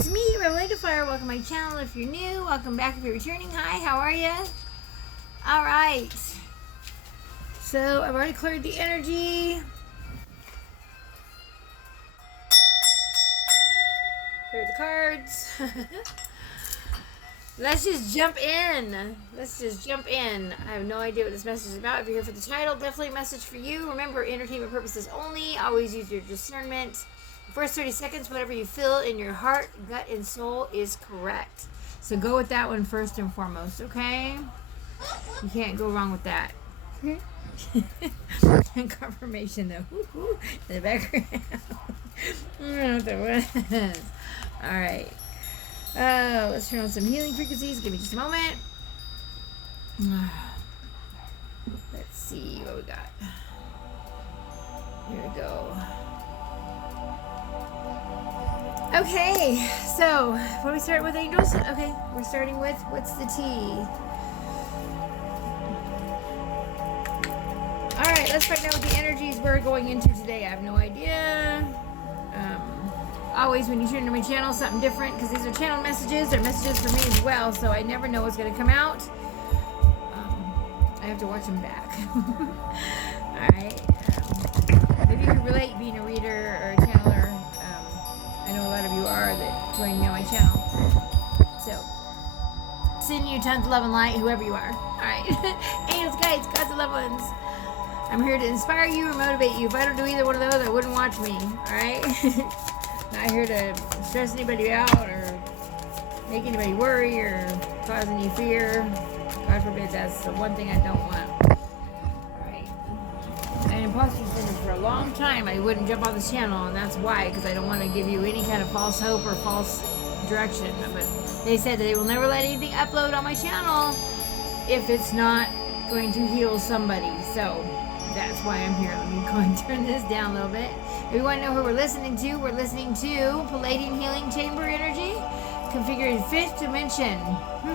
it's me, Revelation Fire. Welcome to my channel if you're new. Welcome back if you're returning. Hi, how are you? Alright. So, I've already cleared the energy. Cleared the cards. Let's just jump in. I have no idea what this message is about. If you're here for the title, definitely a message for you. Remember, entertainment purposes only. Always use your discernment. First 30 seconds, whatever you feel in your heart, gut, and soul is correct. So go with that one first and foremost, okay? You can't go wrong with that. Confirmation, though. In the background. I don't know what that was. All right. Let's turn on some healing frequencies. Give me just a moment. Let's see what we got. Here we go. Okay, so what do we start with, angels? Okay, we're starting with what's the tea? Alright, let's find out what the energies we're going into today. I have no idea. Always when you tune into my channel, something different, because these are channel messages. They're messages for me as well, so I never know what's going to come out. I have to watch them back. Alright. Maybe you can relate being a reader or a channeler. I know a lot of you are that join me on my channel. So, sending you tons of love and light, whoever you are. Alright. Angels, guides, gods, and loved ones. I'm here to inspire you or motivate you. If I don't do either one of those, I wouldn't watch me. Alright? Not here to stress anybody out or make anybody worry or cause any fear. God forbid, that's the one thing I don't want. Imposter syndrome for a long time. I wouldn't jump on this channel, and that's why, because I don't want to give you any kind of false hope or false direction. But they said that they will never let anything upload on my channel if it's not going to heal somebody. So that's why I'm here. Let me go and turn this down a little bit. If you want to know who we're listening to Palladian Healing Chamber Energy, configured 5th dimension.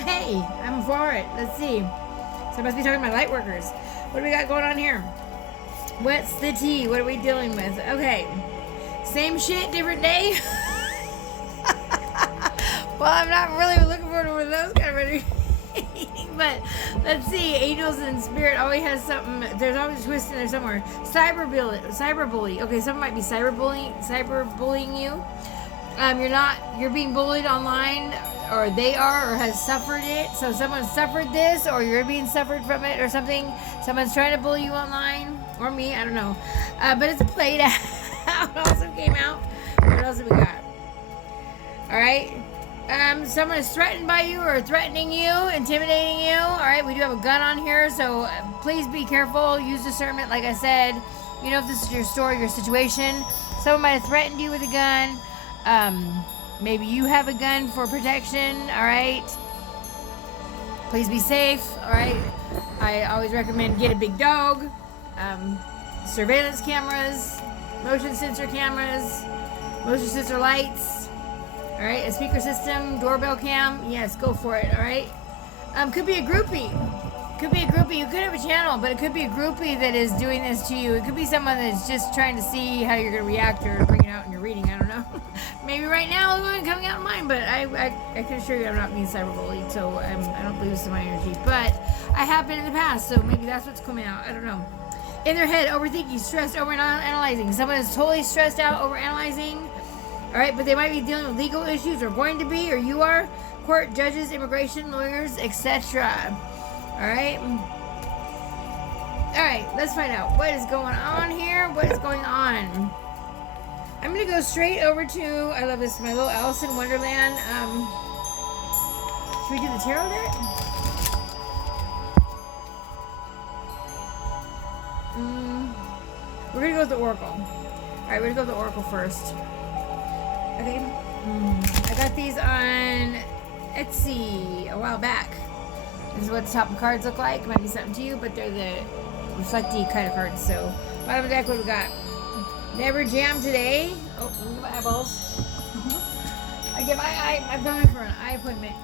Hey, I'm for it. Let's see. So I must be talking to my light workers. What do we got going on here? What's the tea? What are we dealing with? Okay. Same shit, different day. Well, I'm not really looking forward to one of those kind of readings. But let's see. Angels and Spirit always has something. There's always a twist in there somewhere. Cyberbully. Okay, someone might be cyberbullying you. You're being bullied online, or they are, or has suffered it. So someone suffered this, or you're being suffered from it, or something. Someone's trying to bully you online, or me, I don't know. But it's played out. Also came out. What else have we got? Alright. Someone is threatened by you, or threatening you, intimidating you. Alright, we do have a gun on here, so please be careful. Use discernment, like I said. You know if this is your story, your situation. Someone might have threatened you with a gun. Maybe you have a gun for protection, alright? Please be safe, alright? I always recommend get a big dog, surveillance cameras, motion sensor lights, alright? A speaker system, doorbell cam, yes, go for it, alright? Could be a groupie. You could have a channel, but it could be a groupie that is doing this to you. It could be someone that's just trying to see how you're going to react or bring it out in your reading. I don't know. Maybe right now it's coming out of mine, but I can assure you I'm not being cyberbullied, so I don't believe this in my energy. But I have been in the past, so maybe that's what's coming out. I don't know. In their head, overthinking, stressed, overanalyzing. Someone is totally stressed out, overanalyzing. All right, but they might be dealing with legal issues, or going to be, or you are. Court, judges, immigration, lawyers, etc. Alright, let's find out what is going on here. What is going on? I'm going to go straight over to, I love this, my little Alice in Wonderland. Should we do the tarot deck? We're going to go with the Oracle. Alright, we're going to go with the Oracle first. Okay. I got these on Etsy a while back. This is what the top of cards look like. It might be something to you, but they're the reflecty kind of cards. So, bottom of the deck, what we got? Never jam today. Oh, look at my eyeballs. I'm going for an eye appointment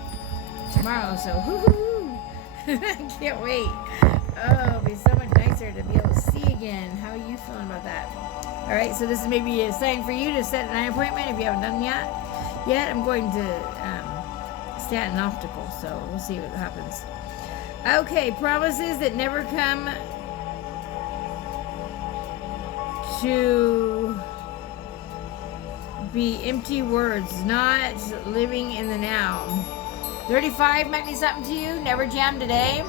tomorrow, so whoo-hoo-hoo. I can't wait. Oh, it'll be so much nicer to be able to see again. How are you feeling about that? Alright, so this is maybe a sign for you to set an eye appointment if you haven't done yet. yet. I'm going to Stanton Optical, so we'll see what happens. Okay, promises that never come to be empty words, not living in the now. 35 might mean something to you. Never jam today.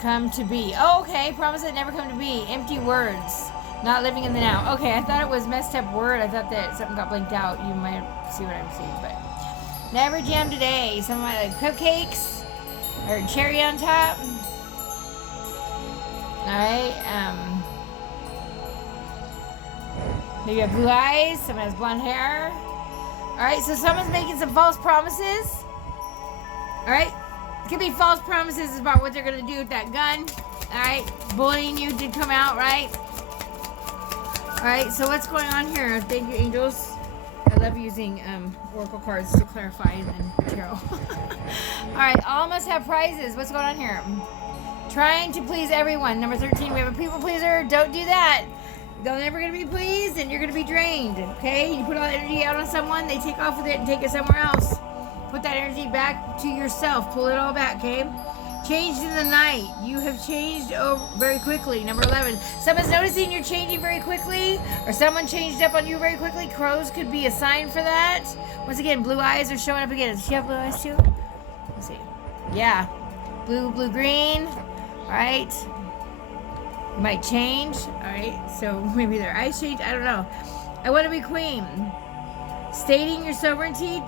Come to be. Oh, okay. Promise that never come to be. Empty words. Not living in the now. Okay, I thought it was messed up word. I thought that something got blinked out. You might see what I'm seeing, but never jam today. Something like cupcakes or cherry on top. Alright, maybe you have blue eyes, someone has blonde hair. Alright, so someone's making some false promises. Alright, it could be false promises about what they're going to do with that gun. Alright, bullying you did come out, right? Alright, so what's going on here? Thank you, angels. I love using oracle cards to clarify and then tarot. Alright, all must have prizes. What's going on here? Trying to please everyone. Number 13, we have a people pleaser. Don't do that. They're never going to be pleased and you're going to be drained. Okay? You put all that energy out on someone, they take off with it and take it somewhere else. Put that energy back to yourself. Pull it all back, okay? Changed in the night. You have changed very quickly. Number 11, someone's noticing you're changing very quickly, or someone changed up on you very quickly. Crows could be a sign for that. Once again, blue eyes are showing up again. Does she have blue eyes too? Let's see. Yeah. Blue, green. All right. You might change. All right. So maybe their eyes change. I don't know. I want to be queen. Stating your sovereignty,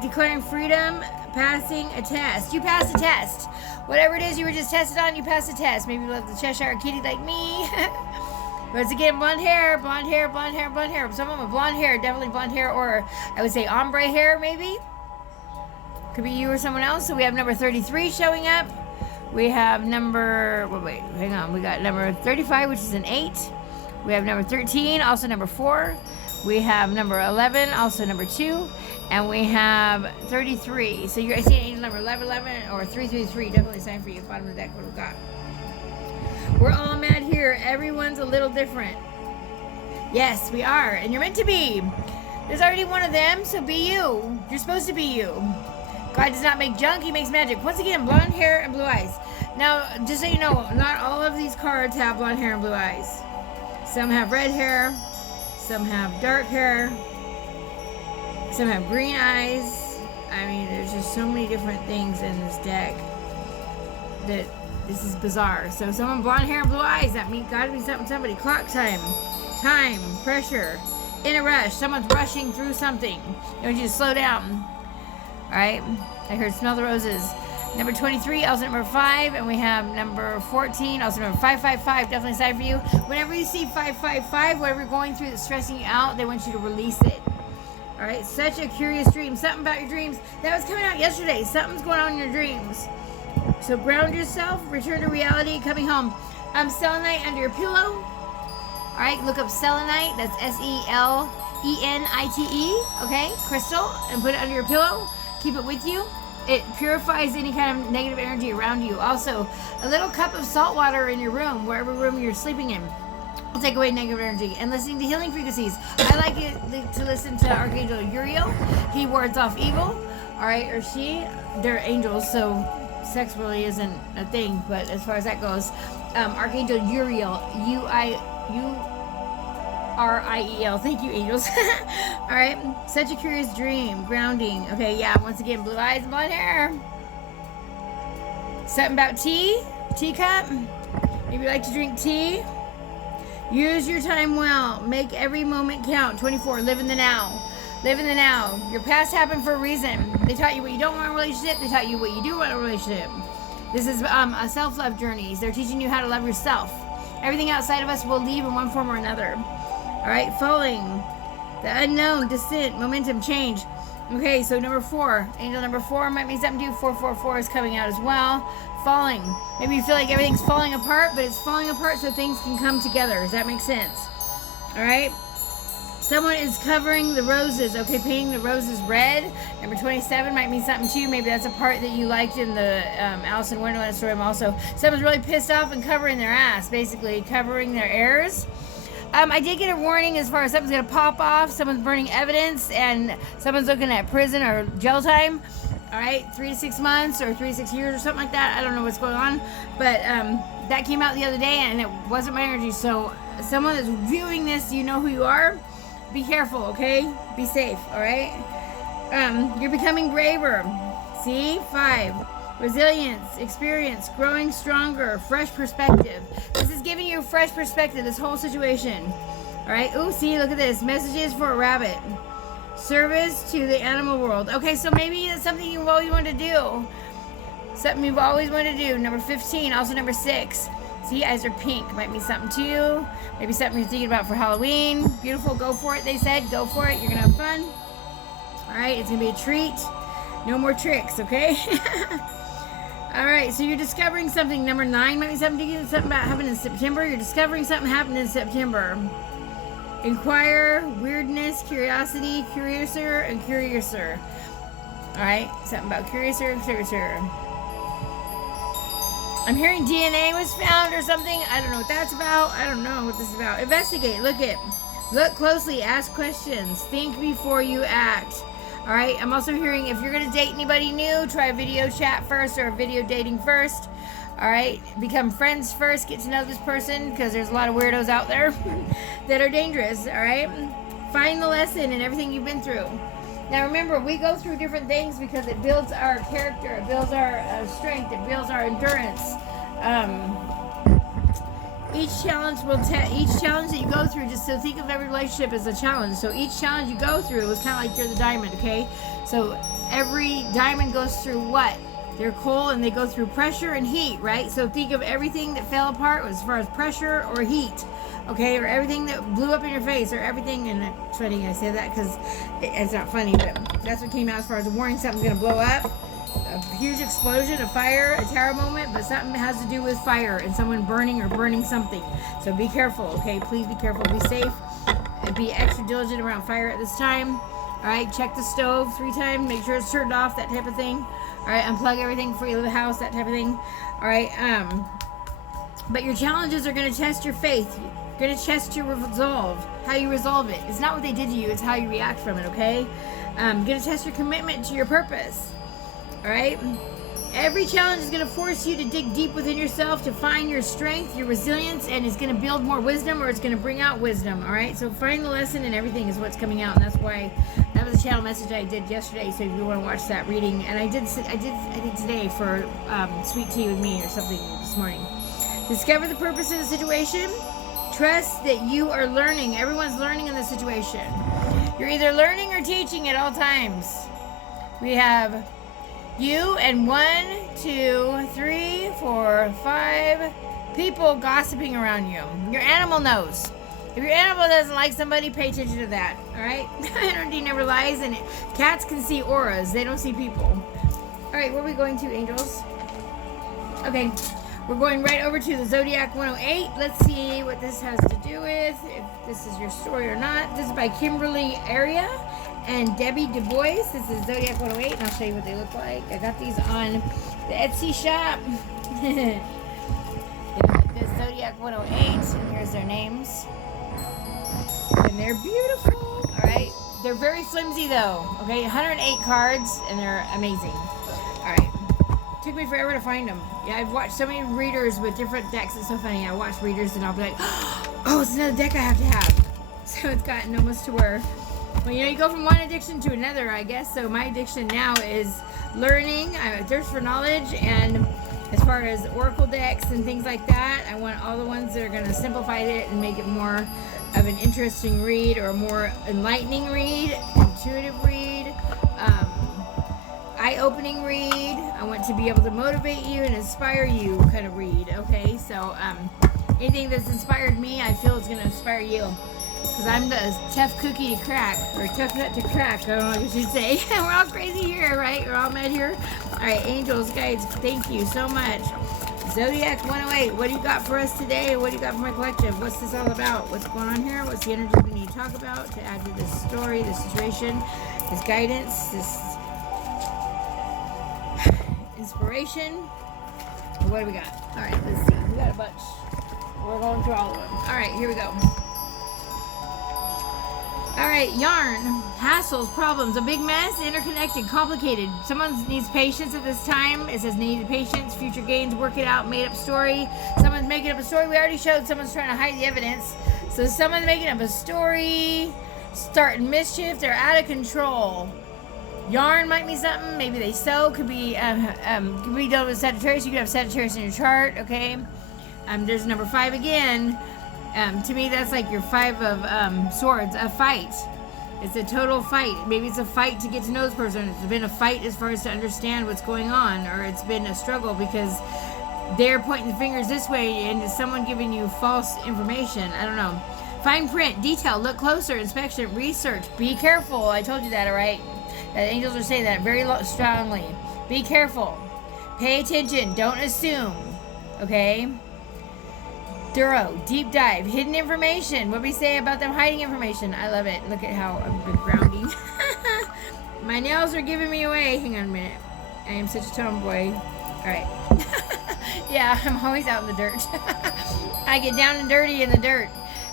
declaring freedom, passing a test. You passed a test. Whatever it is you were just tested on, you passed a test. Maybe you love the Cheshire Kitty like me. Once again, blonde hair. Someone with blonde hair, definitely blonde hair, or I would say ombre hair, maybe. Could be you or someone else. So we have number 33 showing up. We have number, hang on. We got number 35, which is an 8. We have number 13, also number 4. We have number 11, also number 2. And we have 33. So you're seeing angel number 11, or 333. Definitely sign for you. Bottom of the deck, what we got. We're all mad here. Everyone's a little different. Yes, we are. And you're meant to be. There's already one of them, so be you. You're supposed to be you. God does not make junk, he makes magic. Once again, blonde hair and blue eyes. Now, just so you know, not all of these cards have blonde hair and blue eyes. Some have red hair. Some have dark hair. Some have green eyes. I mean, there's just so many different things in this deck that this is bizarre. So someone blonde hair and blue eyes, that means gotta be somebody. Clock time, pressure, in a rush. Someone's rushing through something. You want you to slow down. All right, I heard smell the roses. Number 23, also number 5, and we have number 14, also number 555. Definitely sign for you. Whenever you see 555, whatever you're going through that's stressing you out, they want you to release it. All right, such a curious dream. Something about your dreams that was coming out yesterday. Something's going on in your dreams. So ground yourself, return to reality, coming home. Selenite under your pillow. All right, look up selenite. That's SELENITE. Okay, crystal, and put it under your pillow. Keep it with you. It purifies any kind of negative energy around you. Also, a little cup of salt water in your room, wherever room you're sleeping in, will take away negative energy. And listening to healing frequencies. I like it to listen to Archangel Uriel. He wards off evil. All right, or she. They're angels, so sex really isn't a thing. But as far as that goes, Archangel Uriel, URIEL. Thank you, angels. All right. Such a curious dream. Grounding. Okay, yeah. Once again, blue eyes and blonde hair. Something about tea. Teacup. Maybe you like to drink tea. Use your time well. Make every moment count. 24. Live in the now. Live in the now. Your past happened for a reason. They taught you what you don't want in a relationship. They taught you what you do want in a relationship. This is a self-love journey. They're teaching you how to love yourself. Everything outside of us will leave in one form or another. All right, falling, the unknown, descent, momentum, change. Okay, so number 4, angel number 4 might mean something to you. 444 is coming out as well. Falling. Maybe you feel like everything's falling apart, but it's falling apart so things can come together. Does that make sense? All right. Someone is covering the roses. Okay, painting the roses red. Number 27 might mean something to you. Maybe that's a part that you liked in the Alice in Wonderland story. Also, someone's really pissed off and covering their ass, basically covering their errors. I did get a warning as far as something's going to pop off. Someone's burning evidence, and someone's looking at prison or jail time. All right, 3 to 6 months or 3 to 6 years or something like that. I don't know what's going on, but that came out the other day, and it wasn't my energy. So someone that's viewing this, you know who you are. Be careful, okay? Be safe, all right? You're becoming braver. See? 5. Resilience, experience, growing stronger, fresh perspective. This is giving you fresh perspective, this whole situation. All right? Oh, see, look at this. Messages for a rabbit. Service to the animal world. Okay, so maybe it's something you've always wanted to do. Something you've always wanted to do. Number 15, also number 6. See, eyes are pink. Might mean something to you. Maybe something you're thinking about for Halloween. Beautiful, go for it, they said. Go for it, you're going to have fun. All right, it's going to be a treat. No more tricks, okay? All right, so you're discovering something. Number 9 might be something about happening in September. You're discovering something happened in September. Inquire, weirdness, curiosity, curiouser, and curiouser. All right, something about curiouser and curiouser. I'm hearing DNA was found or something. I don't know what that's about. I don't know what this is about. Investigate. Look closely. Ask questions. Think before you act. All right. I'm also hearing if you're going to date anybody new, try video chat first or video dating first. All right. Become friends first. Get to know this person because there's a lot of weirdos out there that are dangerous. All right. Find the lesson in everything you've been through. Now remember, we go through different things because it builds our character, it builds our strength, it builds our endurance. Each challenge that you go through, just so think of every relationship as a challenge. So each challenge you go through is kind of like you're the diamond, okay? So every diamond goes through what? They're coal and they go through pressure and heat, right? So think of everything that fell apart as far as pressure or heat, okay? Or everything that blew up in your face or everything, and it's funny I say that because it's not funny, but that's what came out as far as a warning, something's going to blow up. A huge explosion, a fire, a terror moment, but something has to do with fire and someone burning something. So be careful, okay? Please be careful. Be safe. And be extra diligent around fire at this time. All right, check the stove 3 times. Make sure it's turned off, that type of thing. All right, unplug everything before you leave the house, that type of thing. All right, but your challenges are going to test your faith. You're going to test your resolve, how you resolve it. It's not what they did to you, it's how you react from it, okay? Going to test your commitment to your purpose. All right, every challenge is going to force you to dig deep within yourself to find your strength, your resilience, and it's going to build more wisdom, or it's going to bring out wisdom. All right, so find the lesson and everything is what's coming out, and that's why that was a channel message I did yesterday. So if you want to watch that reading, and I think today for sweet tea with me or something this morning. Discover the purpose of the situation. Trust that you are learning. Everyone's learning in this situation. You're either learning or teaching at all times. We have you and 1, 2, 3, 4, 5 people gossiping around you. Your animal knows. If your animal doesn't like somebody, pay attention to that. All right? Energy never lies, and cats can see auras. They don't see people. All right, where are we going to, angels? Okay, we're going right over to the Zodiac 108. Let's see what this has to do with, if this is your story or not. This is by Kimberly Area and Debbie Du Bois. This is Zodiac 108, and I'll show you what they look like. I got these on the Etsy shop. This Zodiac 108, and here's their names. And they're beautiful. All right. They're very flimsy, though. Okay, 108 cards, and they're amazing. All right. Took me forever to find them. Yeah, I've watched so many readers with different decks. It's so funny. I watch readers, and I'll be like, oh, it's another deck I have to have. So it's gotten almost to where, well, you go from one addiction to another, I guess. So my addiction now is learning. I have a thirst for knowledge, and as far as oracle decks and things like that, I want all the ones that are going to simplify it and make it more of an interesting read, or a more enlightening read, intuitive read, eye-opening read. I want to be able to motivate you and inspire you kind of read, okay? So anything that's inspired me, I feel is going to inspire you. Because I'm the tough cookie to crack, or tough nut to crack, I don't know what you should say. We're all crazy here, right? We're all mad here. All right, angels, guides, thank you so much. Zodiac 108, what do you got for us today? What do you got for my collective? What's this all about? What's going on here? What's the energy we need to talk about to add to this story, this situation, this guidance, this inspiration? What do we got? All right, let's see. We got a bunch. We're going through all of them. All right, here we go. All right, yarn, hassles, problems, a big mess, interconnected, complicated. Someone needs patience at this time. It says needed patience, future gains, work it out, made up story. Someone's making up a story. We already showed someone's trying to hide the evidence. So someone's making up a story, starting mischief, they're out of control. Yarn might be something. Maybe they sew. Could be dealt with Sagittarius. You could have Sagittarius in your chart. Okay. There's number 5 again. To me, that's like your 5 of swords. A fight. It's a total fight. Maybe it's a fight to get to know this person. It's been a fight as far as to understand what's going on, or it's been a struggle because they're pointing the fingers this way and is someone giving you false information. I don't know. Fine print, detail, look closer, inspection, research. Be careful. I told you that, all right? The angels are saying that very strongly. Be careful. Pay attention. Don't assume. Okay? Thorough, deep dive, hidden information. What we say about them hiding information. I love it. Look at how I've been grounding. My nails are giving me away. Hang on a minute. I am such a tomboy. All right. Yeah, I'm always out in the dirt. I get down and dirty in the dirt.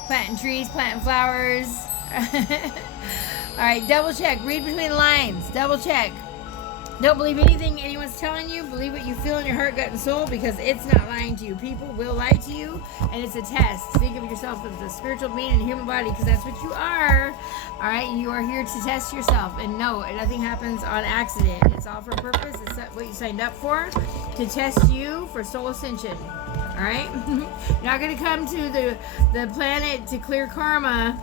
Planting trees, planting flowers. All right, double check. Read between the lines. Double check. Don't believe anything anyone's telling you. Believe what you feel in your heart, gut, and soul, because it's not lying to you. People will lie to you, and it's a test. Think of yourself as a spiritual being in a human body, because that's what you are. All right, you are here to test yourself, and no, nothing happens on accident. It's all for a purpose. It's what you signed up for, to test you for soul ascension. All right, you're not going to come to the planet to clear karma.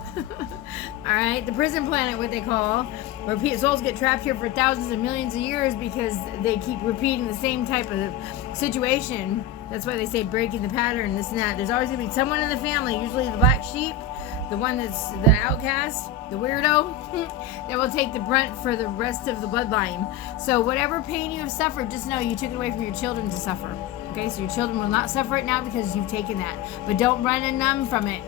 All right, the prison planet, what they call, where souls get trapped here for thousands and millions of years because they keep repeating the same type of situation. That's why they say breaking the pattern, this and that. There's always going to be someone in the family, usually the black sheep, the one that's the outcast, the weirdo, that will take the brunt for the rest of the bloodline. So whatever pain you have suffered, just know you took it away from your children to suffer. Okay, so your children will not suffer it now because you've taken that. But don't run and numb from it.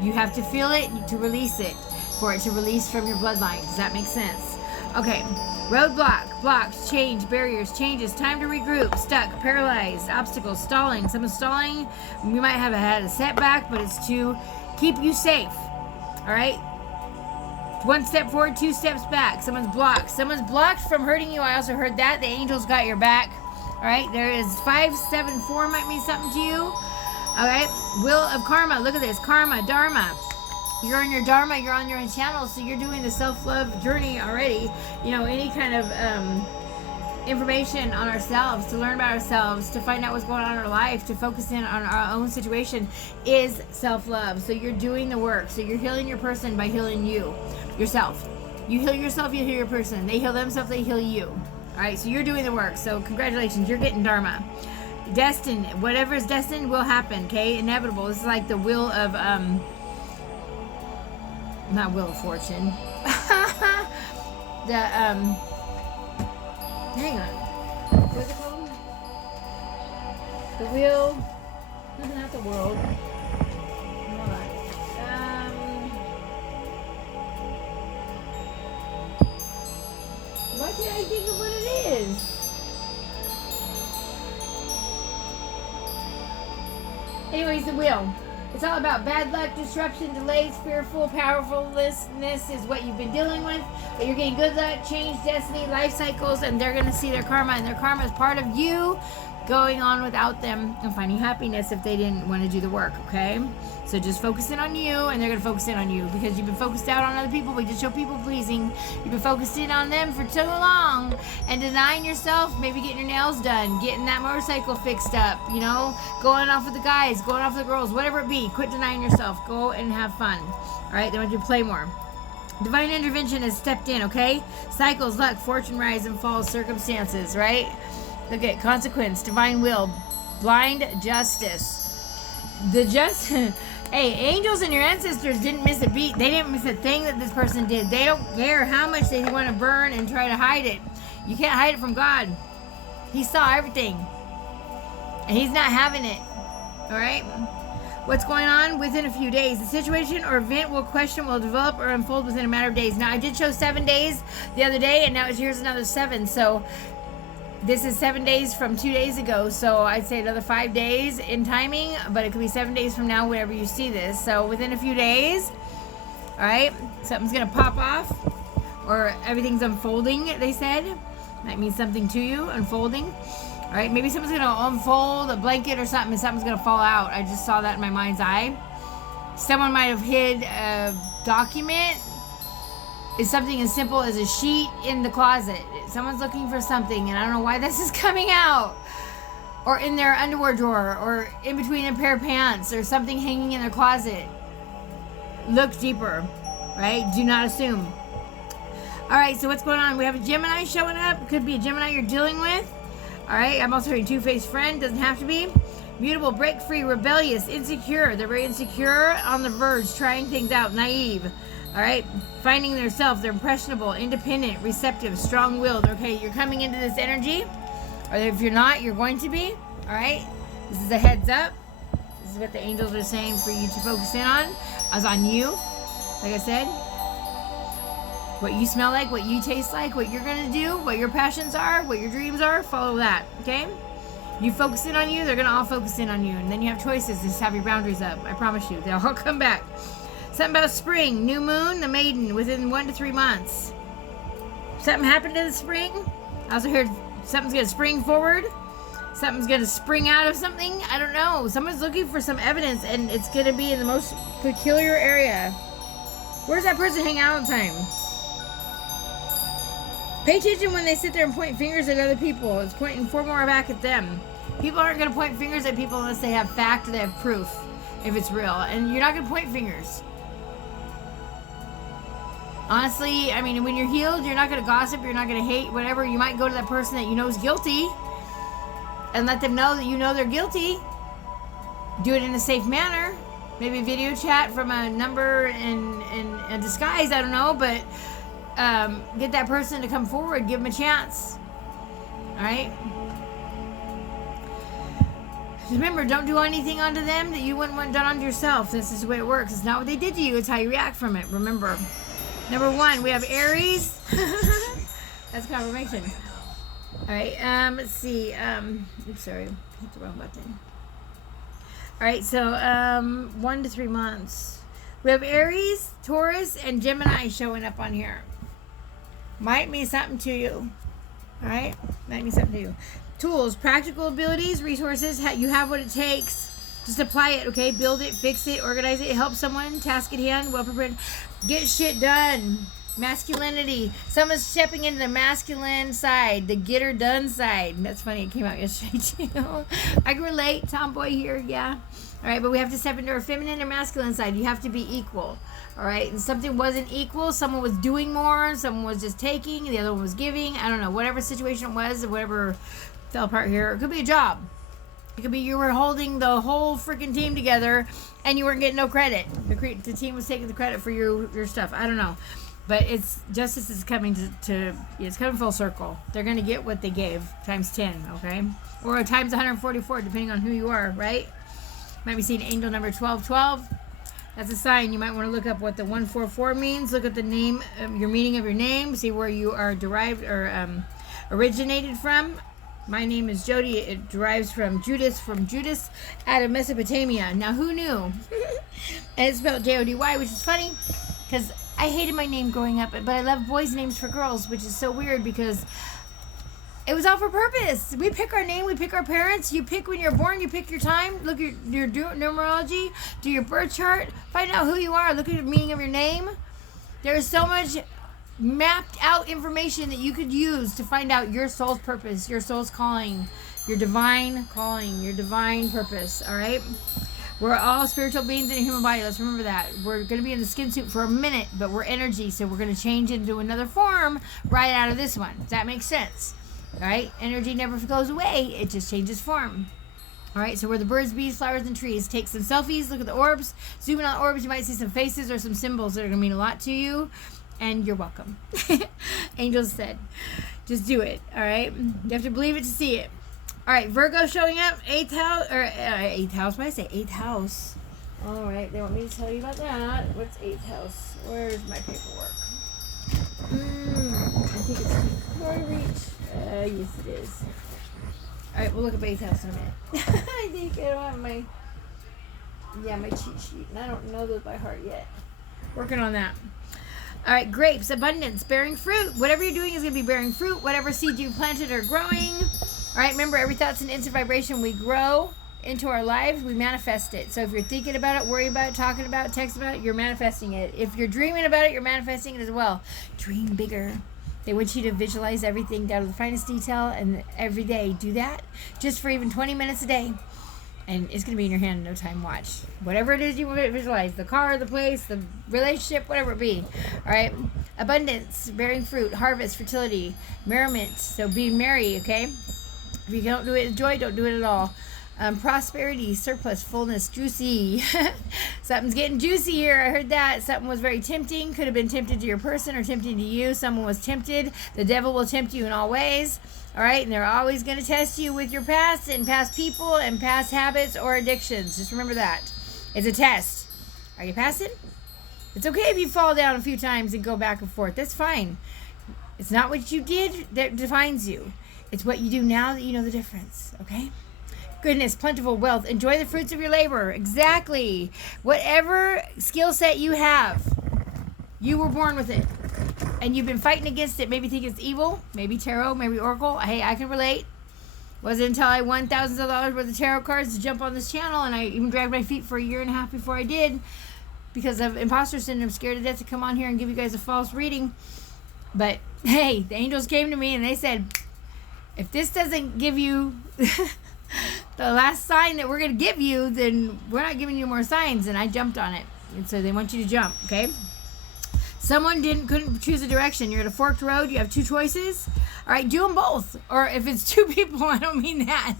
You have to feel it to release it, for it to release from your bloodline. Does that make sense? Okay, roadblock, blocks, change, barriers, changes, time to regroup, stuck, paralyzed, obstacles, stalling. Someone's stalling. You might have had a setback, but it's to keep you safe. All right? 1 step forward, 2 steps back. Someone's blocked. Someone's blocked from hurting you. I also heard that. The angels got your back. All right, there is 574 might mean something to you. All right, will of karma. Look at this, karma, dharma. You're on your dharma. You're on your own channel, so you're doing the self-love journey already. You know, any kind of information on ourselves, to learn about ourselves, to find out what's going on in our life, to focus in on our own situation is self-love. So you're doing the work. So you're healing your person by healing yourself. You heal yourself, you heal your person. They heal themselves, they heal you. All right, so you're doing the work. So congratulations, you're getting dharma. Destined, whatever is destined will happen, okay? Inevitable. This is like the wheel of, not wheel of fortune. Hang on. What's it called? The wheel, not the world. Hold on. Why can't I think of what it is? Anyways, the wheel. It's all about bad luck, disruption, delays, fearful, powerfulness is what you've been dealing with. But you're getting good luck, change, destiny, life cycles, and they're going to see their karma. And their karma is part of you going on without them and finding happiness if they didn't want to do the work, okay? So just focus in on you, and they're going to focus in on you because you've been focused out on other people. We just show people pleasing. You've been focused in on them for too long and denying yourself, maybe getting your nails done, getting that motorcycle fixed up, you know, going off with the guys, going off with the girls, whatever it be. Quit denying yourself. Go and have fun. All right, they want you to play more. Divine intervention has stepped in, okay? Cycles, luck, fortune, rise and falls, circumstances, right? Look at consequence, divine will, blind justice. Hey, angels and your ancestors didn't miss a beat. They didn't miss a thing that this person did. They don't care how much they want to burn and try to hide it. You can't hide it from God. He saw everything. And he's not having it. All right? What's going on within a few days? The situation or event will develop or unfold within a matter of days. Now, I did show 7 days the other day, and now here's another 7. So this is 7 days from 2 days ago, so I'd say another 5 days in timing, but it could be 7 days from now whenever you see this. So within a few days, all All right, something's gonna pop off, or everything's unfolding. They said might mean something to you, unfolding. All right, maybe someone's gonna unfold a blanket or something, and something's gonna fall out. I just saw that in my mind's eye. Someone might have hid a document. It's something as simple as a sheet in the closet. Someone's looking for something, and I don't know why this is coming out. Or in their underwear drawer, or in between a pair of pants, or something hanging in their closet. Look deeper, right? Do not assume. All right, so what's going on? We have a Gemini showing up. Could be a Gemini you're dealing with. All right, I'm also hearing two-faced friend. Doesn't have to be. Mutable, break free, rebellious, insecure. They're very insecure, on the verge, trying things out, naive. All right, finding their self. They're impressionable, independent, receptive, strong-willed. Okay, you're coming into this energy. Or if you're not, you're going to be. All right, this is a heads up. This is what the angels are saying for you to focus in on. As on you, like I said. What you smell like, what you taste like, what you're going to do, what your passions are, what your dreams are. Follow that, okay? You focus in on you, they're going to all focus in on you. And then you have choices. Just have your boundaries up. I promise you. They'll all come back. Something about spring, new moon, the maiden, within 1 to 3 months. Something happened in the spring. I also heard something's going to spring forward. Something's going to spring out of something. I don't know. Someone's looking for some evidence, and it's going to be in the most peculiar area. Where's that person hang out all the time? Pay attention when they sit there and point fingers at other people. It's pointing 4 more back at them. People aren't going to point fingers at people unless they have fact or they have proof, if it's real. And you're not going to point fingers. Honestly, I mean, when you're healed, you're not going to gossip, you're not going to hate, whatever. You might go to that person that you know is guilty and let them know that you know they're guilty. Do it in a safe manner. Maybe video chat from a number in a disguise, I don't know, but get that person to come forward, give them a chance. All right? Just remember, don't do anything onto them that you wouldn't want done onto yourself. This is the way it works. It's not what they did to you, it's how you react from it. Remember. Number 1, we have Aries. That's confirmation. All right, let's see. Oops, sorry, hit the wrong button. All right, so 1 to 3 months. We have Aries, Taurus, and Gemini showing up on here. Might mean something to you. All right, might mean something to you. Tools, practical abilities, resources. You have what it takes. Just apply it, okay? Build it, fix it, organize it, help someone, task at hand, well prepared. Get shit done. Masculinity. Someone's stepping into the masculine side, the get her done side. That's funny, it came out yesterday too. I can relate, tomboy here, yeah. All right, but we have to step into our feminine or masculine side. You have to be equal, all right? And something wasn't equal. Someone was doing more, someone was just taking, the other one was giving. I don't know, whatever situation it was, whatever fell apart here. It could be a job. It could be you were holding the whole freaking team together and you weren't getting no credit. The team was taking the credit for your stuff. I don't know. But it's justice is coming to it's coming full circle. They're going to get what they gave times 10, okay? Or times 144, depending on who you are, right? Might be seeing angel number 1212. That's a sign. You might want to look up what the 144 means. Look at the name, your meaning of your name. See where you are derived or originated from. My name is Jody. It derives from Judas out of Mesopotamia. Now, who knew? And it's spelled Jody, which is funny because I hated my name growing up, but I love boys' names for girls, which is so weird because it was all for purpose. We pick our name, we pick our parents. You pick when you're born, you pick your time. Look at your numerology, do your birth chart, find out who you are, look at the meaning of your name. There is so much mapped out information that you could use to find out your soul's purpose, your soul's calling, your divine calling, your divine purpose, all right? We're all spiritual beings in a human body. Let's remember that. We're going to be in the skin suit for a minute, but we're energy, so we're going to change into another form right out of this one. Does that make sense? All right? Energy never goes away. It just changes form. All right, so we're the birds, bees, flowers, and trees. Take some selfies. Look at the orbs. Zoom in on the orbs. You might see some faces or some symbols that are going to mean a lot to you. And you're welcome. Angels said, just do it, all right? You have to believe it to see it. All right, Virgo showing up, 8th house, or 8th house, why did I say 8th house? All right, they want me to tell you about that. What's 8th house? Where's my paperwork? I think it's too far to reach. Yes, it is. All right, we'll look at 8th house in a minute. I think I don't have my cheat sheet, and I don't know those by heart yet. Working on that. All right, grapes, abundance, bearing fruit. Whatever you're doing is going to be bearing fruit. Whatever seed you planted are growing. All right, remember, every thought's an instant vibration. We grow into our lives, we manifest it. So if you're thinking about it, worrying about it, talking about it, texting about it, you're manifesting it. If you're dreaming about it, you're manifesting it as well. Dream bigger. They want you to visualize everything down to the finest detail, and every day do that just for even 20 minutes a day. And it's going to be in your hand in no time. Watch. Whatever it is you visualize, the car, the place, the relationship, whatever it be. All right. Abundance, bearing fruit, harvest, fertility, merriment. So be merry, okay? If you don't do it in joy, don't do it at all. Prosperity, surplus, fullness, juicy. Something's getting juicy here. I heard that. Something was very tempting. Could have been tempted to your person or tempting to you. Someone was tempted. The devil will tempt you in all ways. All right, and they're always going to test you with your past and past people and past habits or addictions. Just remember that. It's a test. Are you passing? It's okay if you fall down a few times and go back and forth. That's fine. It's not what you did that defines you. It's what you do now that you know the difference, okay? Goodness, plentiful wealth. Enjoy the fruits of your labor. Exactly. Whatever skill set you have, you were born with it. And you've been fighting against it. Maybe think it's evil. Maybe tarot. Maybe oracle. Hey, I can relate. Wasn't until I won thousands of dollars worth of tarot cards to jump on this channel. And I even dragged my feet for a year and a half before I did. Because of imposter syndrome. Scared to death to come on here and give you guys a false reading. But, hey, the angels came to me and they said, if this doesn't give you the last sign that we're going to give you, then we're not giving you more signs. And I jumped on it. And so they want you to jump, okay? Someone couldn't choose a direction. You're at a forked road. You have two choices. All right, do them both. Or if it's two people, I don't mean that.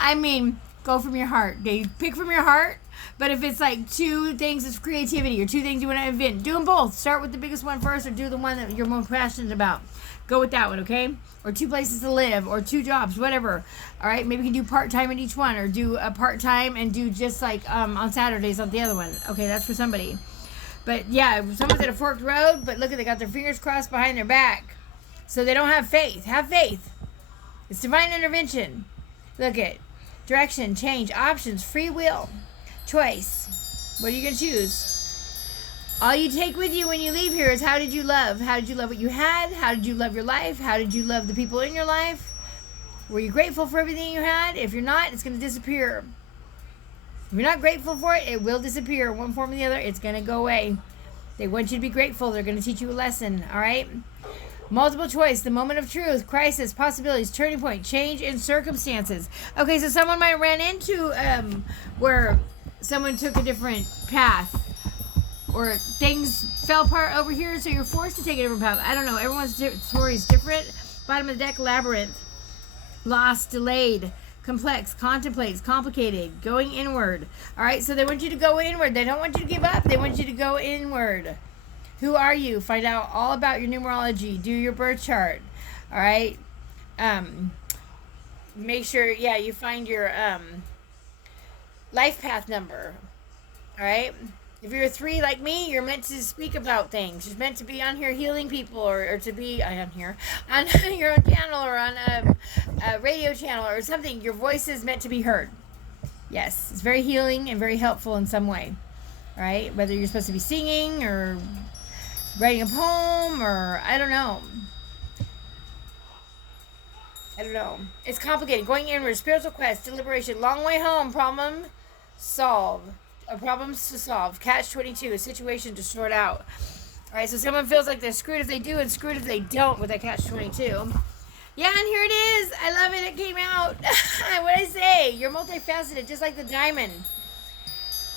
I mean, go from your heart. Okay, pick from your heart. But if it's like two things of creativity or two things you want to invent, do them both. Start with the biggest one first or do the one that you're most passionate about. Go with that one, okay? Or two places to live or two jobs, whatever. All right, maybe you can do part-time in each one or do a part-time and do just like on Saturdays on the other one. Okay, that's for somebody. But yeah, someone's at a forked road, but look at, they got their fingers crossed behind their back. So they don't have faith. Have faith. It's divine intervention. Look at direction, change, options, free will, choice. What are you going to choose? All you take with you when you leave here is how did you love? How did you love what you had? How did you love your life? How did you love the people in your life? Were you grateful for everything you had? If you're not, it's going to disappear. If you're not grateful for it, it will disappear. One form or the other, it's going to go away. They want you to be grateful. They're going to teach you a lesson, all right? Multiple choice, the moment of truth, crisis, possibilities, turning point, change in circumstances. Okay, so someone might ran into where someone took a different path or things fell apart over here, so you're forced to take a different path. I don't know. Everyone's story is different. Bottom of the deck, labyrinth, lost, delayed, complex, contemplates, complicated, going inward. All right, so they want you to go inward. They don't want you to give up. They want you to go inward. Who are you? Find out all about your numerology. Do your birth chart. All right. Make sure, you find your life path number. All right. If you're a 3 like me, you're meant to speak about things. You're meant to be on here healing people or to be on your own channel or on a radio channel or something. Your voice is meant to be heard. Yes, it's very healing and very helpful in some way. All right, whether you're supposed to be singing or writing a poem or I don't know. It's complicated. Going inward, spiritual quest, deliberation, long way home, problems to solve. Catch-22, a situation to sort out. All right, so someone feels like they're screwed if they do and screwed if they don't with that catch-22. Yeah, and here it is. I love it. It came out. What'd I say? You're multifaceted, just like the diamond.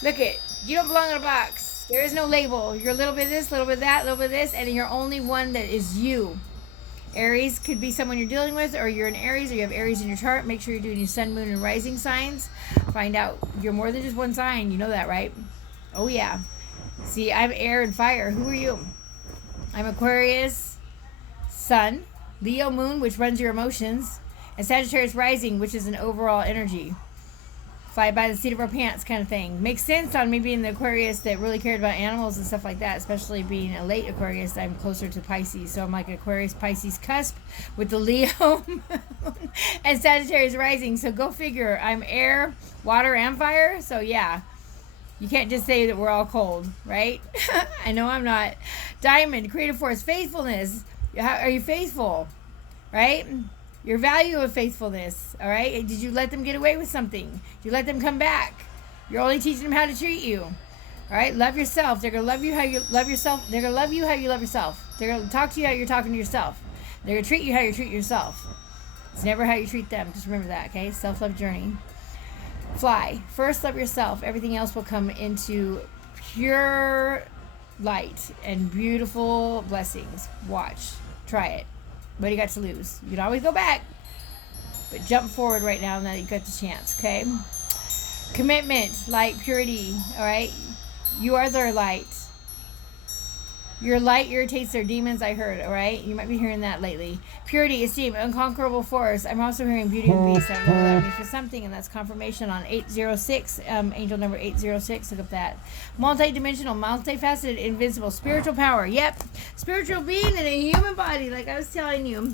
Look it. You don't belong in a box. There is no label. You're a little bit of this, a little bit of that, a little bit of this, and you're only one that is you. Aries could be someone you're dealing with, or you're an Aries, or you have Aries in your chart. Make sure you're doing your sun, moon, and rising signs. Find out you're more than just one sign. You know that, right? Oh, yeah. See, I'm air and fire. Who are you? I'm Aquarius, sun, Leo moon, which runs your emotions, and Sagittarius rising, which is an overall energy. Fly by the seat of our pants kind of thing. Makes sense on me being the Aquarius that really cared about animals and stuff like that, especially being a late Aquarius. I'm closer to Pisces, so I'm like Aquarius, Pisces cusp with the Leo and Sagittarius rising. So go figure. I'm air, water, and fire. So yeah, You can't just say that we're all cold, right? I know I'm not. Diamond, creative force, faithfulness. Are you faithful? Right? Your value of faithfulness. All right? Did you let them get away with something? Did you let them come back? You're only teaching them how to treat you. All right? Love yourself. They're going to love you how you love yourself. They're going to love you how you love yourself. They're going to talk to you how you're talking to yourself. They're going to treat you how you treat yourself. It's never how you treat them. Just remember that, okay? Self-love journey. Fly. First, love yourself. Everything else will come into pure light and beautiful blessings. Watch. Try it. What do you got to lose? You can always go back, but jump forward right now that you got the chance, okay? Commitment, light, purity, all right? You are their light. Your light irritates their demons, I heard, all right? You might be hearing that lately. Purity, esteem, unconquerable force. I'm also hearing beauty and peace. I don't know what that means for something, and that's confirmation on 806, angel number 806. Look up that. Multi-dimensional, multifaceted, invincible, spiritual power. Yep, spiritual being in a human body, like I was telling you.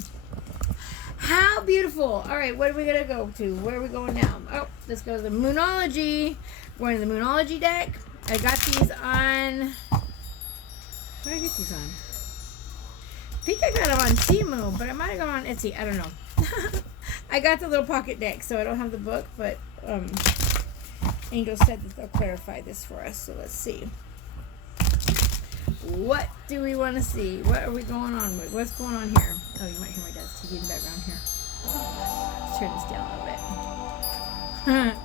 How beautiful. All right, what are we going to go to? Where are we going now? Oh, let's go to the Moonology. We're in the Moonology deck. I got these on... Where did I get these on? I think I got them on Temu, but I might have gone on Etsy. I don't know. I got the little pocket deck, so I don't have the book, but Angel said that they'll clarify this for us, so let's see. What do we want to see? What are we going on with? What's going on here? Oh, you might hear my dad's TV in the background here. Let's turn this down a little bit.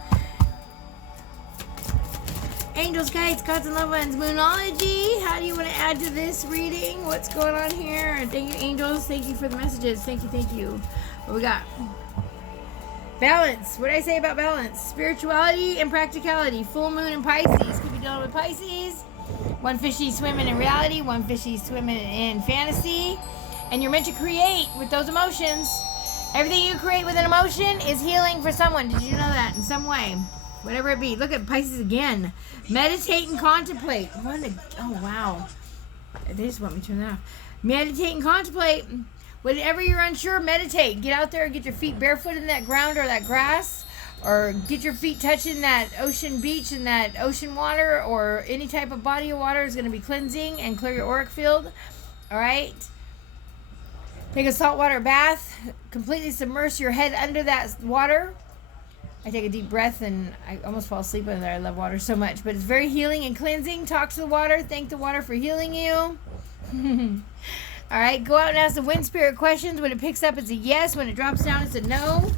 Angels, kites, gods, and loved ones, Moonology. How do you want to add to this reading? What's going on here? And thank you, angels. Thank you for the messages. Thank you, thank you. What we got? Balance. What did I say about balance? Spirituality and practicality. Full moon in Pisces. Could be dealing with Pisces. One fishy swimming in reality. One fishy swimming in fantasy. And you're meant to create with those emotions. Everything you create with an emotion is healing for someone. Did you know that in some way? Whatever it be. Look at Pisces again. Meditate and contemplate. Oh, wow. They just want me to turn that off. Meditate and contemplate. Whenever you're unsure, meditate. Get out there and get your feet barefoot in that ground or that grass. Or get your feet touching that ocean beach and that ocean water. Or any type of body of water is going to be cleansing and clear your auric field. All right? Take a saltwater bath. Completely submerge your head under that water. I take a deep breath and I almost fall asleep in there. I love water so much. But it's very healing and cleansing. Talk to the water. Thank the water for healing you. All right. Go out and ask the wind spirit questions. When it picks up, it's a yes. When it drops down, it's a no.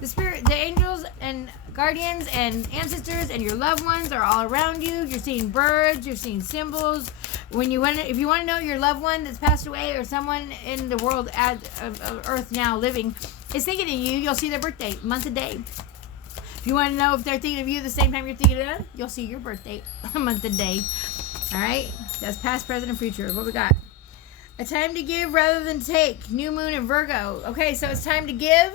The angels and guardians and ancestors and your loved ones are all around you. You're seeing birds. You're seeing symbols. If you want to know your loved one that's passed away or someone in the world of Earth now living is thinking of you, you'll see their birthday, month and day. If you want to know if they're thinking of you the same time you're thinking of them, you'll see your birthday, month and day. All right? That's past, present, and future. What we got? A time to give rather than take. New moon in Virgo. Okay, so it's time to give.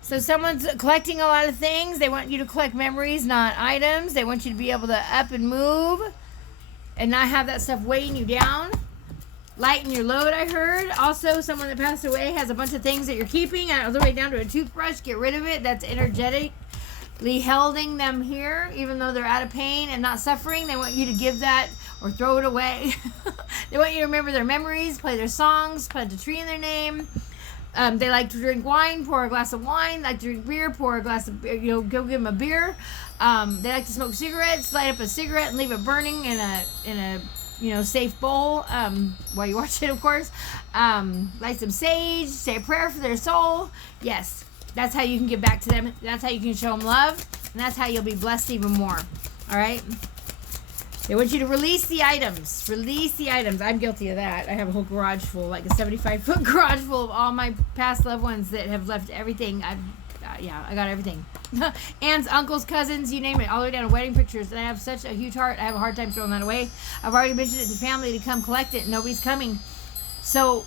So someone's collecting a lot of things. They want you to collect memories, not items. They want you to be able to up and move and not have that stuff weighing you down. Lighten your load, I heard. Also, someone that passed away has a bunch of things that you're keeping, all the way down to a toothbrush. Get rid of it. That's energetic. Holding them here, even though they're out of pain and not suffering. They want you to give that or throw it away. They want you to remember their memories, play their songs, plant a tree in their name. They like to drink wine, pour a glass of wine. Like to drink beer, pour a glass of beer, go give them a beer. They like to smoke cigarettes, light up a cigarette and leave it burning in a safe bowl while you watch it, of course. Light some sage, say a prayer for their soul. Yes. That's how you can give back to them. That's how you can show them love. And that's how you'll be blessed even more. All right? They want you to release the items. Release the items. I'm guilty of that. I have a whole garage full, like a 75-foot garage full of all my past loved ones that have left everything. I got everything. Aunts, uncles, cousins, you name it, all the way down to wedding pictures. And I have such a huge heart. I have a hard time throwing that away. I've already mentioned it to family to come collect it. Nobody's coming. So...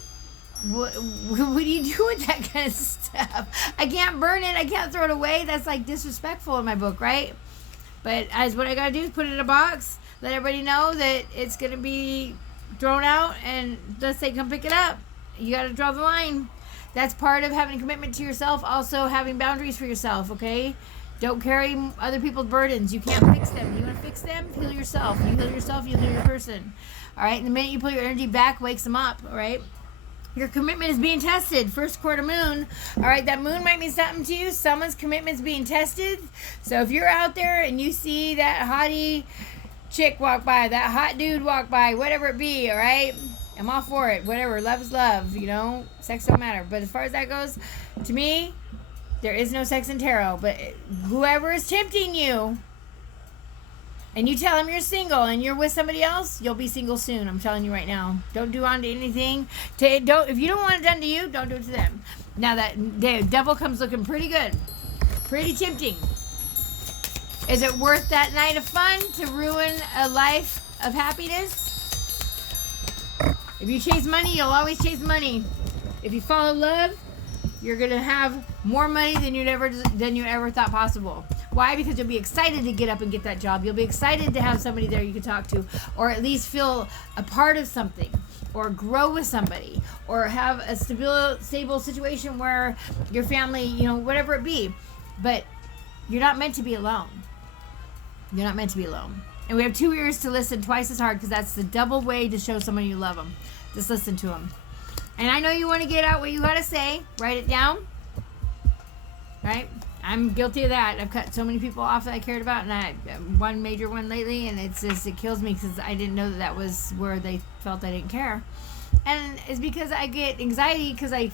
What do you do with that kind of stuff? I can't burn it. I can't throw it away. That's like disrespectful in my book, right? But what I gotta do is put it in a box, let everybody know that it's gonna be thrown out, and unless they come pick it up, you gotta draw the line. That's part of having a commitment to yourself. Also having boundaries for yourself. Okay, Don't carry other people's burdens. You can't fix them. You want to fix them? Heal yourself. You heal yourself, you heal your person. All right? And the minute you pull your energy back, wakes them up. All right? Your commitment is being tested. First quarter moon. All right, that moon might mean something to you. Someone's commitment's being tested. So if you're out there and you see that hottie chick walk by, that hot dude walk by, whatever it be, all right? I'm all for it. Whatever. Love is love, you know? Sex don't matter. But as far as that goes, to me, there is no sex in tarot. But whoever is tempting you, and you tell them you're single and you're with somebody else, you'll be single soon. I'm telling you right now. Don't do on to anything. If you don't want it done to you, don't do it to them. Now that the devil comes looking pretty good, pretty tempting. Is it worth that night of fun to ruin a life of happiness? If you chase money, you'll always chase money. If you follow love, you're gonna have more money than you ever thought possible. Why? Because you'll be excited to get up and get that job. You'll be excited to have somebody there you can talk to, or at least feel a part of something, or grow with somebody, or have a stable situation where your family, you know, whatever it be. But you're not meant to be alone. You're not meant to be alone. And we have 2 ears to listen twice as hard, because that's the double way to show someone you love them. Just listen to them. And I know you want to get out what you got to say. Write it down. Right? I'm guilty of that. I've cut so many people off that I cared about, and one major one lately, and it kills me because I didn't know that was where they felt I didn't care. And it's because I get anxiety because I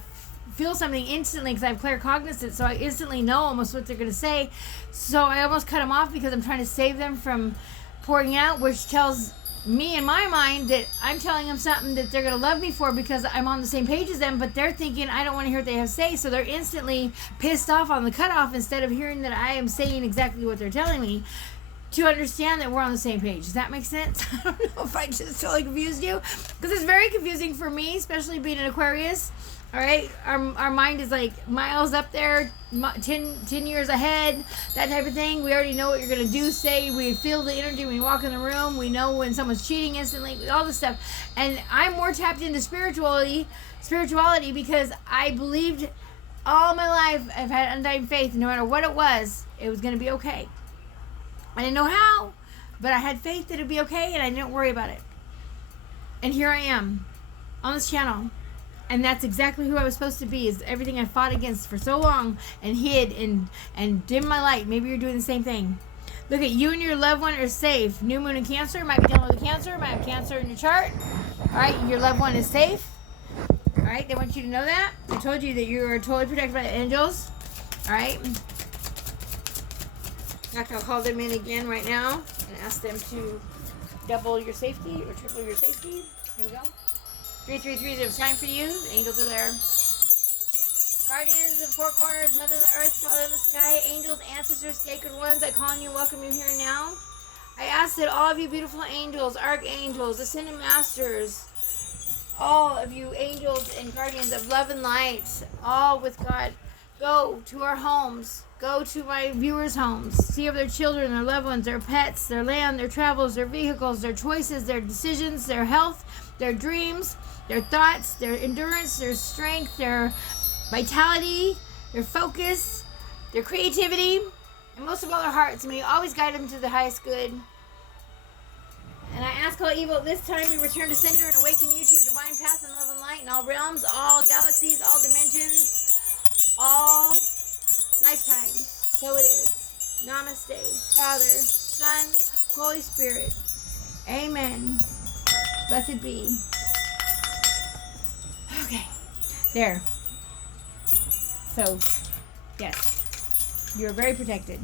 feel something instantly because I have claircognizance, so I instantly know almost what they're going to say. So I almost cut them off because I'm trying to save them from pouring out, which tells me in my mind that I'm telling them something that they're going to love me for because I'm on the same page as them, but they're thinking I don't want to hear what they have to say, so they're instantly pissed off on the cutoff instead of hearing that I am saying exactly what they're telling me to understand that we're on the same page. Does that make sense? I don't know if I just totally confused you, because it's very confusing for me, especially being an Aquarius. All right, our mind is like miles up there, 10 years ahead, that type of thing. We already know what you're going to do, say. We feel the energy when you walk in the room. We know when someone's cheating instantly, all this stuff. And I'm more tapped into spirituality because I believed all my life. I've had undying faith. No matter what it was going to be okay. I didn't know how, but I had faith that it'd be okay, and I didn't worry about it. And here I am on this channel. And that's exactly who I was supposed to be, is everything I fought against for so long and hid and dimmed my light. Maybe you're doing the same thing. Look at you and your loved one are safe. New moon in Cancer, might be dealing with cancer, might have cancer in your chart. All right, your loved one is safe. All right, they want you to know that. I told you that you are totally protected by the angels. All right. I'll call them in again right now and ask them to double your safety or triple your safety. Here we go. 333 is it time for you. The angels are there. Guardians of four corners, Mother of the Earth, Father of the Sky, angels, ancestors, sacred ones, I call on you, welcome you here now. I ask that all of you beautiful angels, archangels, ascended masters, all of you angels and guardians of love and light, all with God, go to our homes, go to my viewers' homes, see over their children, their loved ones, their pets, their land, their travels, their vehicles, their choices, their decisions, their health, their dreams, their thoughts, their endurance, their strength, their vitality, their focus, their creativity, and most of all their hearts. May you always guide them to the highest good. And I ask all evil at this time be returned to sender and awaken you to your divine path and love and light in all realms, all galaxies, all dimensions, all lifetimes. So it is. Namaste. Father, Son, Holy Spirit. Amen. Blessed be. Okay. There. So, yes. You're very protected.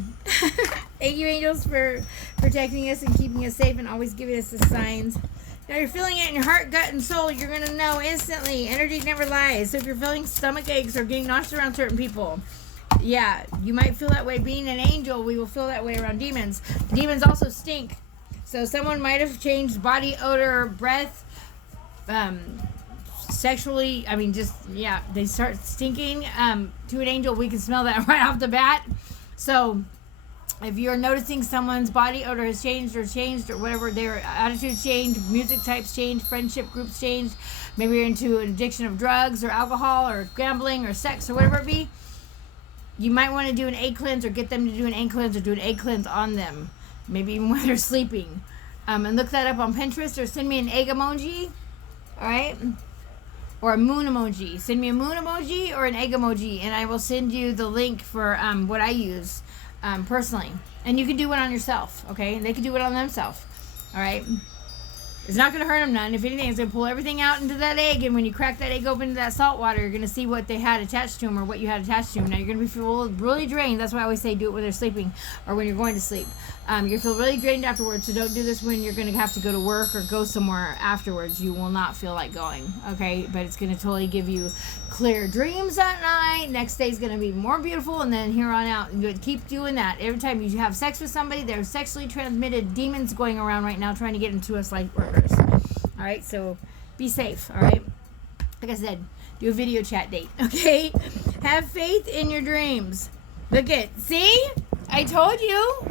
Thank you, angels, for protecting us and keeping us safe and always giving us the signs. Now you're feeling it in your heart, gut, and soul. You're going to know instantly. Energy never lies. So if you're feeling stomach aches or getting nauseous around certain people, yeah, you might feel that way. Being an angel, we will feel that way around demons. Demons also stink. So someone might have changed body odor, breath, sexually, they start stinking. To an angel, we can smell that right off the bat. So if you're noticing someone's body odor has changed or whatever, their attitudes changed, music types changed, friendship groups changed, maybe you're into an addiction of drugs or alcohol or gambling or sex or whatever it be, You might want to do an egg cleanse or get them to do an egg cleanse or do an egg cleanse on them. Maybe even when they're sleeping. And look that up on Pinterest or send me an egg emoji. All right? Or a moon emoji. Send me a moon emoji or an egg emoji, and I will send you the link for what I use personally. And you can do it on yourself, okay? And they can do it on themselves, all right? It's not going to hurt them none. If anything, it's going to pull everything out into that egg, and when you crack that egg open into that salt water, you're going to see what they had attached to them or what you had attached to them. Now, you're going to feel really drained. That's why I always say do it when they're sleeping or when you're going to sleep. You're going to feel really drained afterwards, so don't do this when you're going to have to go to work or go somewhere afterwards. You will not feel like going, okay? But it's going to totally give you clear dreams that night. Next day's going to be more beautiful, and then here on out, you keep doing that. Every time you have sex with somebody, there's sexually transmitted demons going around right now trying to get into us like workers. All right, so be safe, all right? Like I said, do a video chat date, okay? Have faith in your dreams. Look at, see? I told you.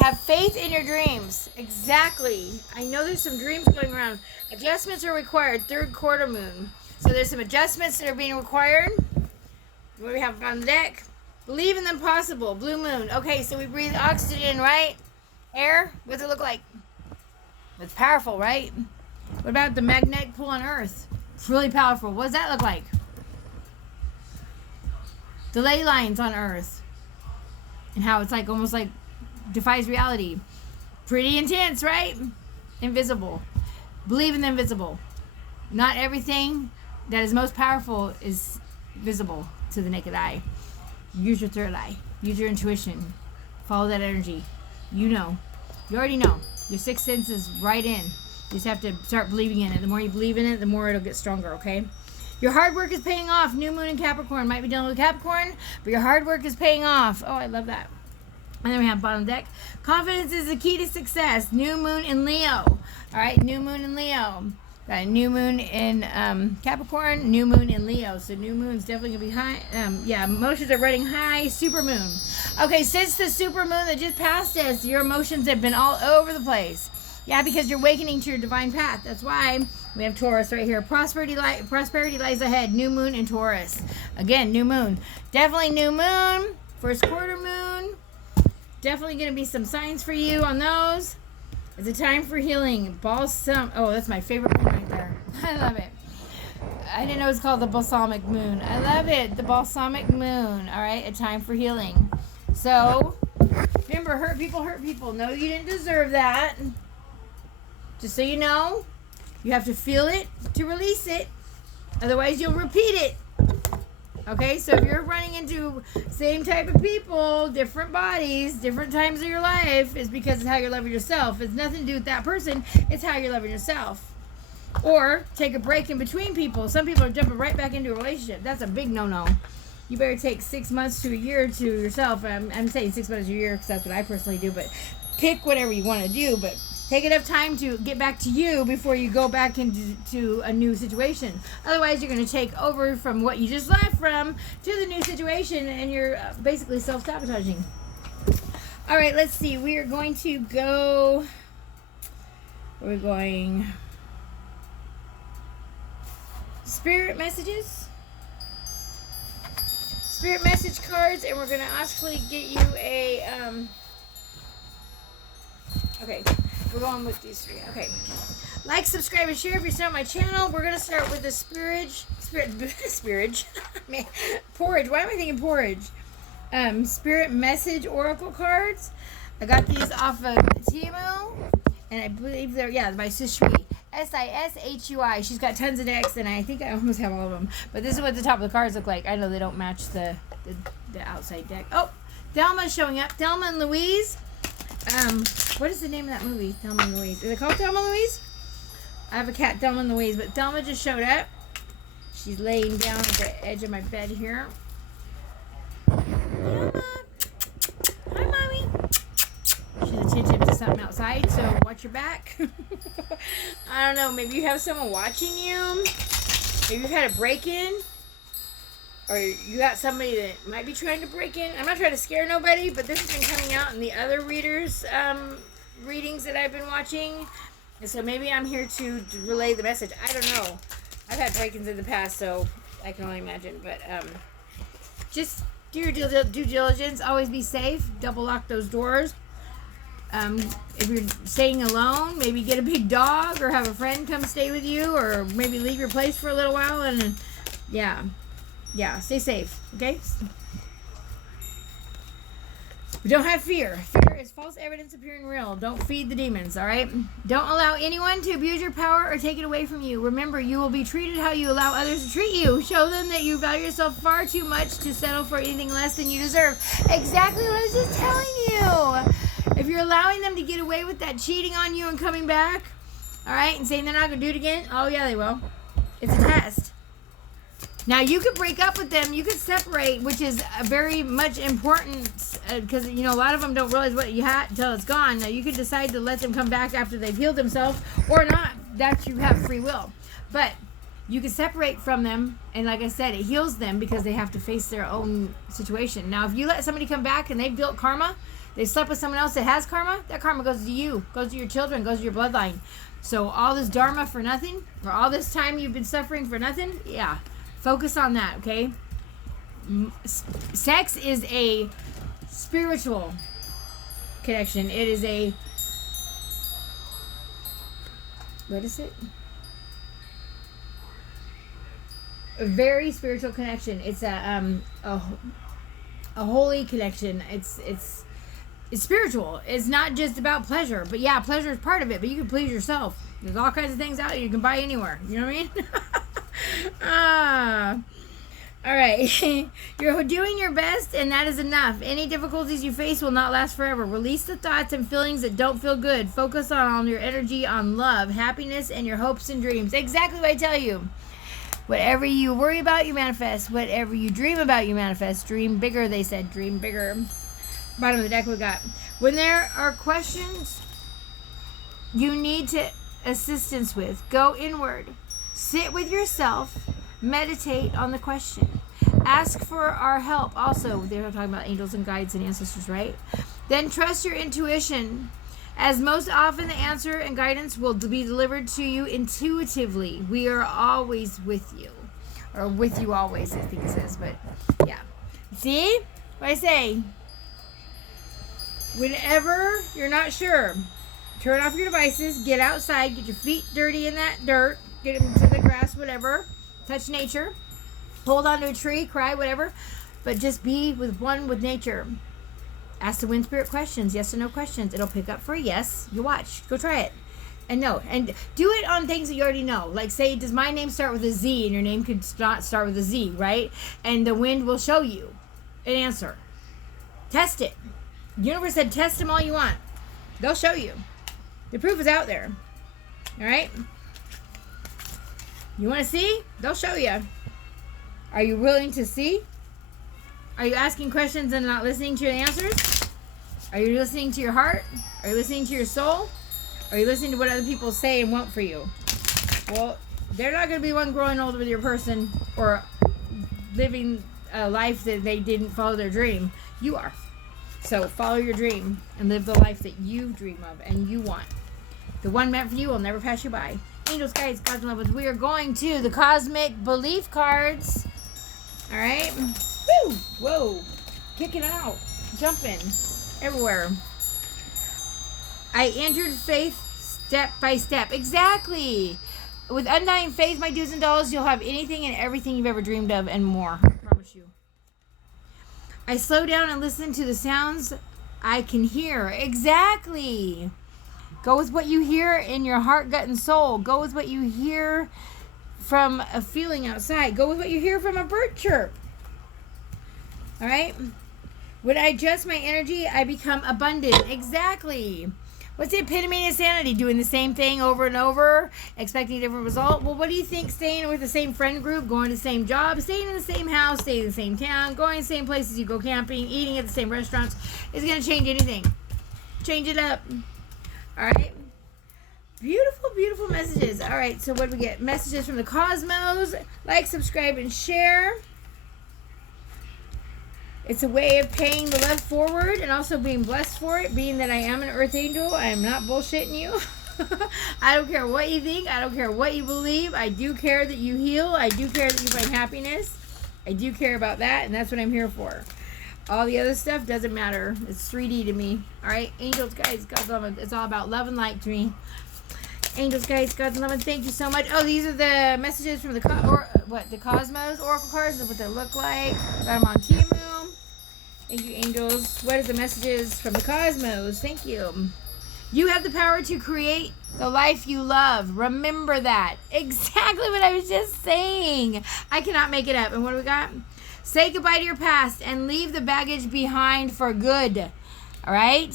Have faith in your dreams. Exactly. I know there's some dreams going around. Adjustments are required. Third quarter moon. So there's some adjustments that are being required. What do we have on the deck? Believe in the impossible. Blue moon. Okay, so we breathe oxygen, right? Air. What does it look like? It's powerful, right? What about the magnetic pull on Earth? It's really powerful. What does that look like? Delay lines on Earth. And how it's like almost like defies reality. Pretty intense, right? Invisible. Believe in the invisible. Not everything that is most powerful is visible to the naked eye. Use your third eye. Use your intuition. Follow that energy. You know. You already know. Your sixth sense is right in. You just have to start believing in it. The more you believe in it, the more it'll get stronger, okay? Your hard work is paying off. New moon in Capricorn. Might be dealing with Capricorn, but your hard work is paying off. Oh, I love that. And then we have bottom deck. Confidence is the key to success. New moon in Leo. All right, new moon in Leo. Got a new moon in Capricorn, new moon in Leo. So new moon's definitely going to be high. Yeah, emotions are running high. Super moon. Okay, since the super moon that just passed us, your emotions have been all over the place. Yeah, because you're awakening to your divine path. That's why we have Taurus right here. Prosperity lies ahead. New moon in Taurus. Again, new moon. Definitely new moon. First quarter moon. Definitely going to be some signs for you on those. It's a time for healing. Balsam. Oh, that's my favorite one right there. I love it. I didn't know it's called the balsamic moon. I love it. The balsamic moon. All right. A time for healing. So, remember, hurt people. No, you didn't deserve that. Just so you know, you have to feel it to release it. Otherwise, you'll repeat it. Okay, so if you're running into same type of people, different bodies, different times of your life, it's because it's how you're loving yourself. It's nothing to do with that person. It's how you're loving yourself. Or take a break in between people. Some people are jumping right back into a relationship. That's a big no-no. You better take 6 months to a year to yourself. I'm saying 6 months to a year because that's what I personally do. But pick whatever you want to do. But take enough time to get back to you before you go back into a new situation. Otherwise, you're going to take over from what you just left from to the new situation, and you're basically self-sabotaging. All right, let's see. We are going to go... We're going... Spirit messages. Spirit message cards, and we're going to actually get you a... Okay. We're going with these three. Okay. Like, subscribe, and share if you're still on my channel. We're going to start with the spirit. Man, porridge. Why am I thinking porridge? Spirit message oracle cards. I got these off of Temu. And I believe they're, by Sishui. Sishui. She's got tons of decks, and I think I almost have all of them. But this is what the top of the cards look like. I know they don't match the outside deck. Oh, Thelma's showing up. Thelma and Louise. What is the name of that movie? Thelma and Louise. Is it called Thelma and Louise? I have a cat, Thelma and Louise, but Thelma just showed up. She's laying down at the edge of my bed here. Thelma. Hi, Mommy. She's attentive to something outside, so watch your back. I don't know, maybe you have someone watching you. Maybe you've had a break-in. Or you got somebody that might be trying to break in. I'm not trying to scare nobody, but this has been coming out in the other readers' readings that I've been watching. And so maybe I'm here to relay the message. I don't know. I've had break-ins in the past, so I can only imagine. But just do your due diligence. Always be safe. Double lock those doors. If you're staying alone, maybe get a big dog or have a friend come stay with you, or maybe leave your place for a little while. And yeah, stay safe. Okay. But don't have fear. Fear is false evidence appearing real. Don't feed the demons, all right? Don't allow anyone to abuse your power or take it away from you. Remember, you will be treated how you allow others to treat you. Show them that you value yourself far too much to settle for anything less than you deserve. Exactly what I was just telling you. If you're allowing them to get away with that cheating on you and coming back, all right, and saying they're not going to do it again, oh, yeah, they will. It's a test. Now, you could break up with them. You could separate, which is very much important because, you know, a lot of them don't realize what you had until it's gone. Now, you could decide to let them come back after they've healed themselves or not. That you have free will. But you can separate from them. And like I said, it heals them because they have to face their own situation. Now, if you let somebody come back and they've built karma, they slept with someone else that has karma, that karma goes to you, goes to your children, goes to your bloodline. So all this dharma for nothing, or all this time you've been suffering for nothing, yeah. Focus on that, okay? Sex is a spiritual connection. It is a... What is it? A very spiritual connection. It's a holy connection. It's spiritual. It's not just about pleasure. But yeah, pleasure is part of it. But you can please yourself. There's all kinds of things out there you can buy anywhere. You know what I mean? All right. You're doing your best, and that is enough. Any difficulties you face will not last forever. Release the thoughts and feelings that don't feel good. Focus on your energy on love, happiness, and your hopes and dreams. Exactly what I tell you. Whatever you worry about, you manifest. Whatever you dream about, you manifest. Dream bigger, they said. Dream bigger. Bottom of the deck we got. When there are questions you need assistance with, go inward. Sit with yourself. Meditate on the question. Ask for our help. Also, they're talking about angels and guides and ancestors, right? Then trust your intuition, as most often the answer and guidance will be delivered to you intuitively. We are always with you. Or with you always, I think it says. But, yeah. See? What I say? Whenever you're not sure, turn off your devices, get outside, get your feet dirty in that dirt, get them to the grass, whatever. Touch nature. Hold on to a tree, cry, whatever. But just be with nature. Ask the wind spirit questions, yes or no questions. It'll pick up for a yes. You watch. Go try it. And no. And do it on things that you already know. Like say, does my name start with a Z? And your name could not start with a Z, right? And the wind will show you an answer. Test it. The universe said test them all you want. They'll show you. The proof is out there. All right? You want to see? They'll show you. Are you willing to see? Are you asking questions and not listening to your answers? Are you listening to your heart? Are you listening to your soul? Are you listening to what other people say and want for you? Well, they're not going to be one growing old with your person or living a life that they didn't follow their dream. You are. So follow your dream and live the life that you dream of and you want. The one meant for you will never pass you by. Angels, guides, gods, and lovers. We are going to the cosmic belief cards. All right. Woo! Whoa. Kicking out. Jumping. Everywhere. I entered faith step by step. Exactly. With undying faith, my do's and don'ts, you'll have anything and everything you've ever dreamed of and more. I promise you. I slow down and listen to the sounds I can hear. Exactly. Go with what you hear in your heart, gut, and soul. Go with what you hear from a feeling outside. Go with what you hear from a bird chirp. All right? When I adjust my energy, I become abundant. Exactly. What's the epitome of insanity? Doing the same thing over and over, expecting a different result? Well, what do you think staying with the same friend group, going to the same job, staying in the same house, staying in the same town, going to the same places you go camping, eating at the same restaurants is going to change anything? Change it up. All right. Beautiful, beautiful messages. All right. So what do we get? Messages from the cosmos. Like, subscribe, and share. It's a way of paying the love forward and also being blessed for it, being that I am an earth angel. I am not bullshitting you. I don't care what you think. I don't care what you believe. I do care that you heal. I do care that you find happiness. I do care about that, and that's what I'm here for. All the other stuff doesn't matter. It's 3D to me. All right, angels, guys, God's love. It's all about love and light to me. Angels, guys, God's love, and thank you so much. Oh, these are the messages from the Cosmos Oracle cards. That's what they look like. Got them on Timu. Thank you, angels. What is the messages from the Cosmos? Thank you. You have the power to create the life you love. Remember that. Exactly what I was just saying. I cannot make it up. And what do we got? Say goodbye to your past and leave the baggage behind for good. All right?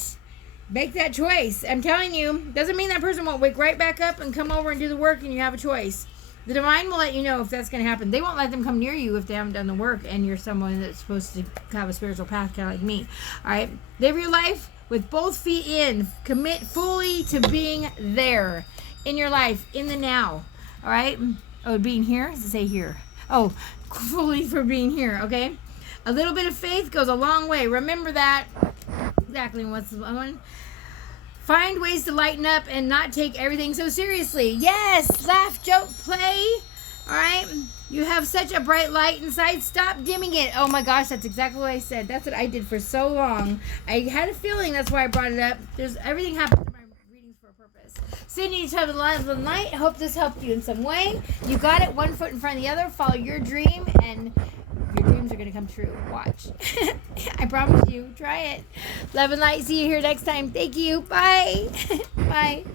Make that choice. I'm telling you, doesn't mean that person won't wake right back up and come over and do the work and you have a choice. The divine will let you know if that's going to happen. They won't let them come near you if they haven't done the work and you're someone that's supposed to have a spiritual path, kind of like me. All right? Live your life with both feet in. Commit fully to being there in your life, in the now. All right? Oh, being here? Does it say here? Oh, fully for being here, okay? A little bit of faith goes a long way. Remember that. Exactly. What's the one? Find ways to lighten up and not take everything so seriously. Yes! Laugh, joke, play. All right? You have such a bright light inside. Stop dimming it. Oh my gosh, that's exactly what I said. That's what I did for so long. I had a feeling that's why I brought it up. Everything happens in my readings for a purpose. Sending each other love and light. Hope this helped you in some way. You got it. One foot in front of the other. Follow your dream, and your dreams are going to come true. Watch. I promise you. Try it. Love and light. See you here next time. Thank you. Bye. Bye.